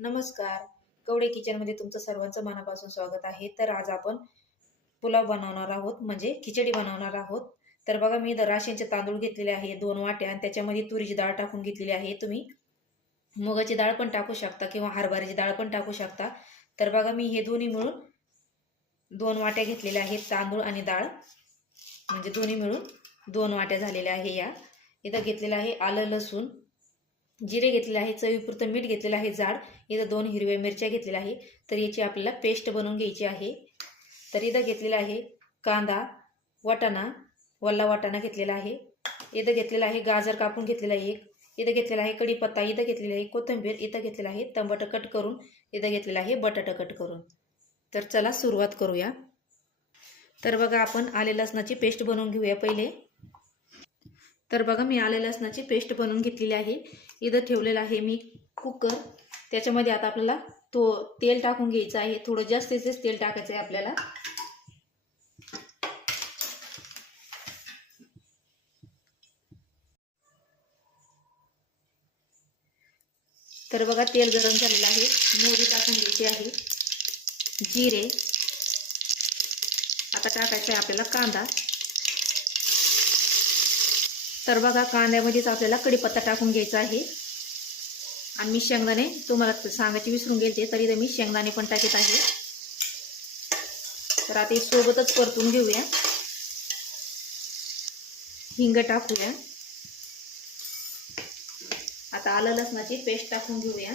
नमस्कार. कवडे किचनमध्ये तुमचं सर्वांचं मनापासून स्वागत आहे. तर आज आपण पुलाव बनवणार आहोत, म्हणजे खिचडी बनवणार आहोत. तर बघा, मी राशनचे तांदूळ घेतलेले आहे 2 वाट्या आणि त्याच्यामध्ये तुरीची डाळ टाकून घेतलेली आहे. तुम्ही मुगाची डाळ पण टाकू शकता किंवा हरभऱ्याची डाळ पण टाकू शकता. तर बघा, मी हे दोन्ही मिळून 2 वाट्या घेतलेल्या आहेत तांदूळ आणि डाळ, म्हणजे दोन्ही मिळून 2 वाट्या झालेल्या आहे. इथं घेतलेलं आहे आलं, लसूण, जिरे घेतलेले आहे, चवीपुरतं मीठ घेतलेलं आहे जाड. इथं 2 हिरव्या मिरच्या घेतलेल्या आहे. तर याची आपल्याला पेस्ट बनवून घ्यायची आहे. तर इथं घेतलेला आहे कांदा, वाटाणा, वल्ला वाटाणा घेतलेला आहे. इथं घेतलेला आहे गाजर कापून घेतलेला आहे एक. इथं घेतलेला आहे कढीपत्ता. इथं घेतलेला आहे कोथिंबीर. इथं घेतलेला आहे टमाटर कट करून. इथं घेतलेला आहे बटाटा कट करून. तर चला सुरुवात करूया. तर बघा, आपण आले लसणाची पेस्ट बनवून घेऊया पहिले. तर बघा, मी आले लसणाची पेस्ट बनवून घेतलेली आहे. इथं ठेवलेलं आहे मी कुकर. त्याच्यामध्ये आता आपल्याला तेल टाकून घ्यायचं आहे. थोडं जास्तीच तेल टाकायचं आहे आपल्याला. तर बघा, तेल गरम झालेलं आहे. मोहरी टाकून घ्यायची आहे, जिरे. आता टाकायचं आहे आपल्याला कांदा. तर बघा, कांद्यामध्येच आपल्याला कढीपत्ता टाकून घ्यायचा आहे. आणि मी शेंगदाणे तुम्हाला सांगायचे विसरून गेले, तरी मी शेंगदाणे पण टाकत आहे. तर आता हे सोबतच परतून घेऊया. हिंग टाकूया. आता आलं लसणाची पेस्ट टाकून घेऊया.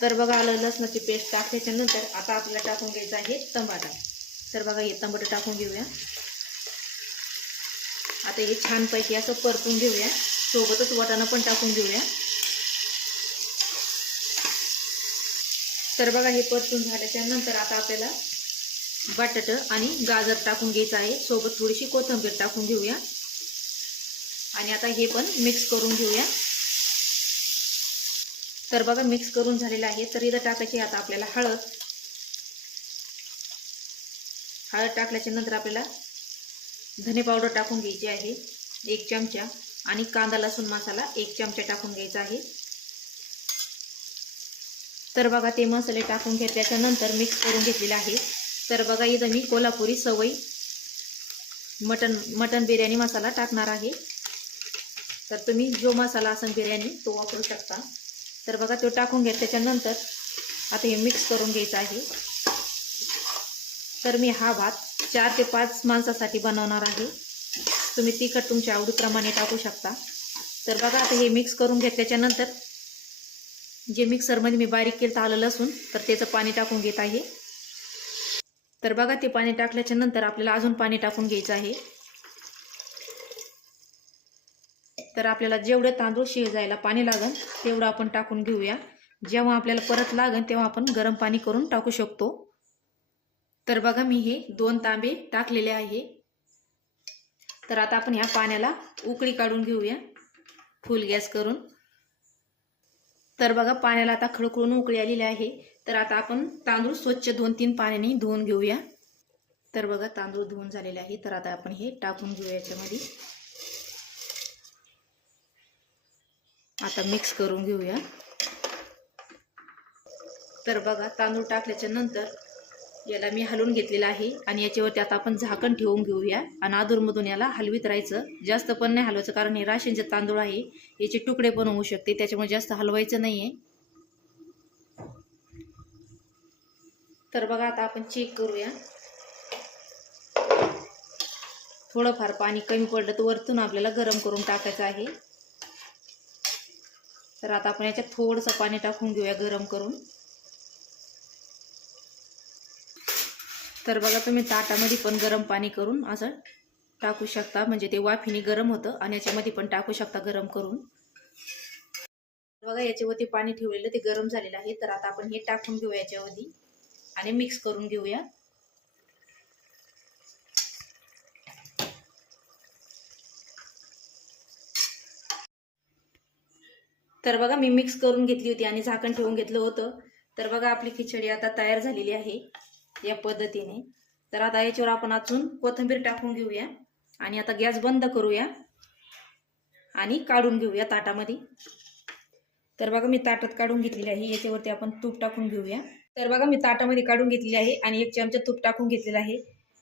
तर बघा, आलं लसणाची पेस्ट टाकल्याच्या नंतर आता आपल्याला टाकून घ्यायचं आहे टमाटा. तर बघा, हे टमाटर टाकून घेऊया. आता हे छानपैकी असं परतून घेऊया. सोबतच वाटाणा पण टाकून घेऊया. तर बघा, हे परतून झाल्याच्या नंतर आता आपल्याला बटाटा आणि गाजर टाकून घ्यायचं आहे. सोबत थोडीशी कोथिंबीर टाकून घेऊया. आणि आता हे पण मिक्स करून घेऊया. तर बघा, मिक्स करून झालेलं आहे. तर इथं टाकायची आता आपल्याला हळद. हळद टाकल्याच्या नंतर आपल्याला धने पावडर टाकून घ्यायची आहे 1 चमचा. आणि कांदा लसूण मसाला 1 चमचा टाकून घ्यायचा आहे. तर बघा, ते मसाले टाकून घेतल्याच्या नंतर मिक्स करून घेतलेला आहे. तर बघा, इथं मी कोल्हापुरी सवई मटन बिर्याणी मसाला टाकणार आहे. तर तुम्ही जो मसाला असेल बिर्याणी तो वापरू शकता. तर बघा, तो टाकून घेतल्याच्या नंतर आता हे मिक्स करून घ्यायचं आहे. तर मी हा भात 4 ते 5 माणसासाठी बनवणार आहे. तुम्ही तिखट तुमच्या आवडीप्रमाणे टाकू शकता. तर बघा, आता हे मिक्स करून घेतल्याच्या नंतर जे मिक्सरमध्ये मी बारीक केलं आलं लसूण, तर त्याचं पाणी टाकून घेत आहे. तर बघा, ते पाणी टाकल्याच्या नंतर आपल्याला अजून पाणी टाकून घ्यायचं आहे. तर आपल्याला जेवढं तांदूळ शिजायला पाणी लागेल तेवढं आपण टाकून घेऊया. जेव्हा आपल्याला परत लागेल तेव्हा आपण गरम पाणी करून टाकू शकतो. तर बघा, मी हे 2 तांबे टाकलेले आहे. तर आता आपण ह्या पाण्याला उकळी काढून घेऊया फुल गॅस करून. तर बघा, पाण्याला आता खळखळून उकळी आलेली आहे. तर आता आपण तांदूळ स्वच्छ 2-3 पाण्याने धुवून घेऊया. तर बघा, तांदूळ धुवून झालेले आहे. तर आता आपण हे टाकून घेऊया याच्यामध्ये. आता मिक्स करून घेऊया. तर बघा, तांदूळ टाकल्याच्या नंतर याला मी हलवून घेतलेला आहे. आणि याच्यावरती आता आपण झाकण ठेवून घेऊया. आणि अधूनमधून याला हलवीत राहायचं. जास्त पण नाही हलवायचं, कारण हे राशनचे तांदूळ आहे, याचे तुकडे पण होऊ शकते. त्याच्यामुळे जास्त हलवायचं नाहीये. तर बघा, आता आपण चेक करूया. थोडंफार पाणी कमी पडलं तर वरतून आपल्याला गरम करून टाकायचं आहे. तर आता आपण याच्यात थोडंसं पाणी टाकून घेऊया गरम करून. तर बघा, तुम्ही ताटामध्ये पण गरम पाणी करून असं टाकू शकता, म्हणजे ते वाफीने गरम होतं. आणि याच्यामध्ये पण टाकू शकता गरम करून. बघा, याच्यावरती पाणी ठेवलेलं ते गरम झालेलं आहे. तर आता आपण हे टाकून घेऊया याच्यावरती आणि मिक्स करून घेऊया. तर बघा, मी मिक्स करून घेतली होती आणि झाकण ठेवून घेतलं होतं. तर बघा, आपली खिचडी आता तयार झालेली आहे या पद्धतीने. तर आता याच्यावर आपण अजून कोथिंबीर टाकून घेऊया आणि आता गॅस बंद करूया आणि काढून घेऊया ताटामध्ये। तर बघा मी ताटात काढून घेतलेली आहे। याच्यावरती आपण तूप टाकून घेऊया। तर बघा मी ताटामध्ये काढून घेतलेली आहे आणि 1 चमचा तूप टाकून घेतलेला आहे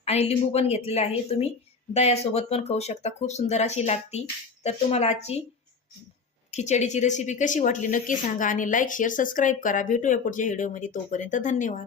आणि लिंबू पण घेतलेला आहे। तुम्ही दह्यासोबत पण खाऊ शकता, खूप सुंदर अशी लागती। तर तुम्हाला आजची खिचडीची रेसिपी कशी वाटली नक्की सांगा आणि लाईक शेअर सबस्क्राईब करा। भेटूया पुढच्या व्हिडिओमध्ये, तोपर्यंत धन्यवाद।